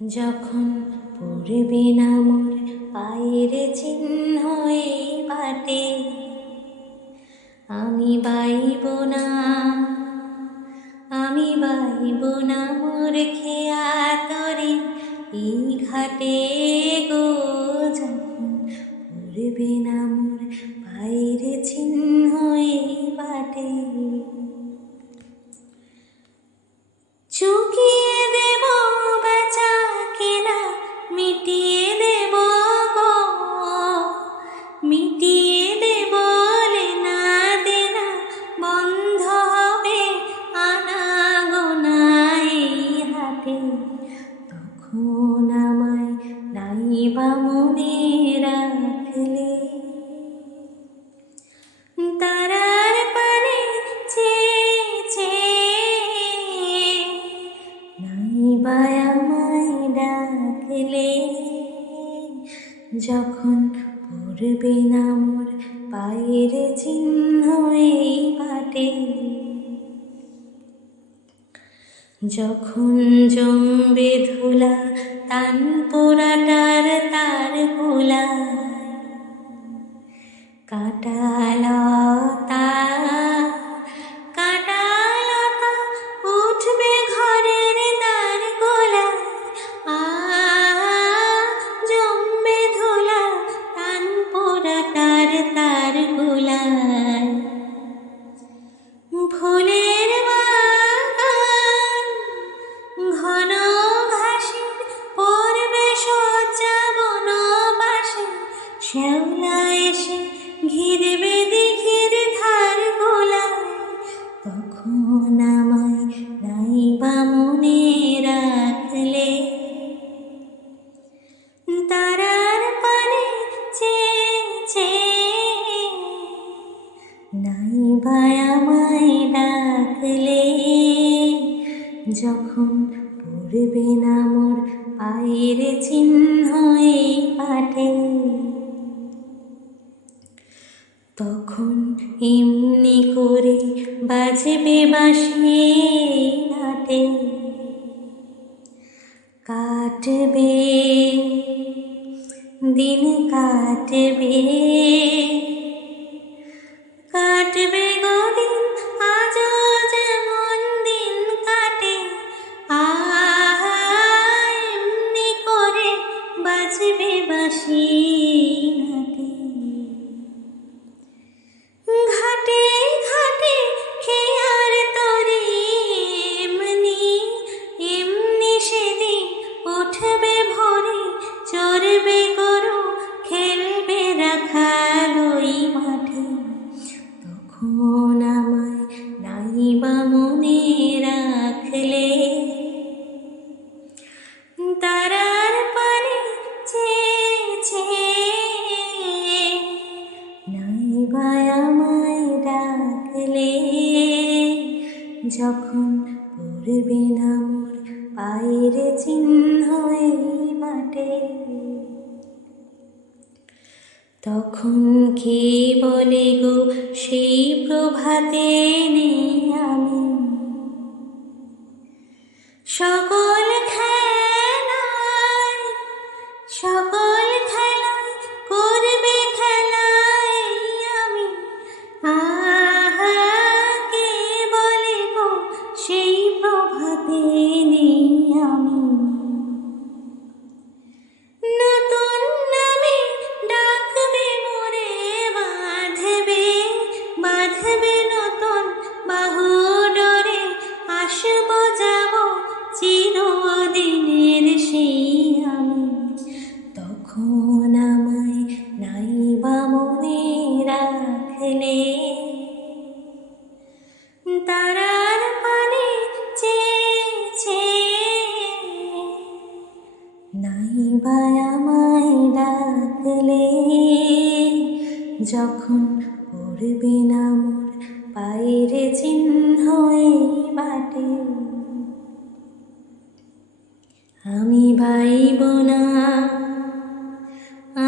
যখন পড়বে না মোর পায়ের চিহ্ন এই বাটে, আমি বাইব না, আমি বাইব না মোর খেয়া তরে এই ঘাটে গো। যখন পড়বে না মোর পায়ের চিহ্ন এই বাটে, চুকিয়ে দেব বেচা কেনা, মিটিয়ে দেব গো, মিটিয়ে দেব লেনা দেনা, বন্ধ হবে আনাগোনা এই হাটে। তখন আমায় নাইবা মনে রাখলে, তারার পানে চেয়ে চেয়ে নাইবা আমায় ডাকলে। যখন পড়বে না মোর পায়ের চিহ্ন এই বাটে, যখন জমবে ধুলা তান পোড়াটার তার গোলা, কাঁটালতা কাঁটালতা উঠবে ঘরের দ্বার গোলায়, জমবে ধুলা তান পোড়াটার তার গোলায়। ফুলের বাগান ঘন ঘাসের পড়বে সজ্জা বনবাসে, শ্যাওলা এসে ঘিরবে দিঘির ধার গোলায়। তখন আমায় নাইবা মনে রাখলে, তারার পানে চেয়ে চেয়ে নাইবা আমায় ডাকলে। যখন পড়বে না মোর পায়ের চিহ্ন এই বাটে, তখন এমনি করে বাজবে বাঁশি ঘাটে। কাটবে দিন কাটবে, কাটবে গো দিন আজও যেমন দিন কাটে, এমনি করে বাজবে বাঁশি ঘাটে। ঘাটে ঘাটে খেয়ার তরি এমনি এমনি সেদিন উঠবে ভোরে, চড়বে গরু খেলবে রাখাল ওই মাঠে। তখন আমায় নাইবা মনে রাখলে, তারার পানে চেয়ে চেয়ে নাইবা আমায় ডাকলে। যখন পড়বে না মোর পায়ের চিহ্ন এই বাটে, তখন কে বলে গো সেই প্রভাতে নেই আমি। সকল খেলায় সকল খেলায় করবে খেলায় আমি, কে বলে গো সেই প্রভাতে নেই আমি। নতুন নামে ডাকবে মোরে, বাঁধবে বাঁধবে নতুন বাহু ডোরে, আসব যাব চিরদিনের সেই আমি। তখন আমায় নাইবা মনে রাখলে, তারার পানে চেয়ে চেয়ে নাইবা আমায় ডাকলে। যখন পড়বে না মোর পায়ের চিহ্ন এই বাটে, আমি বাইব না,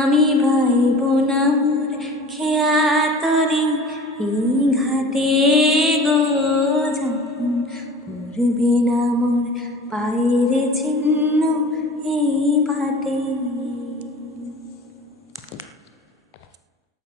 আমি বাইব না মোর খেয়া তরে এই ঘাটে গো। যখন পড়বে না মোর পায়ের চিহ্ন ঘাটে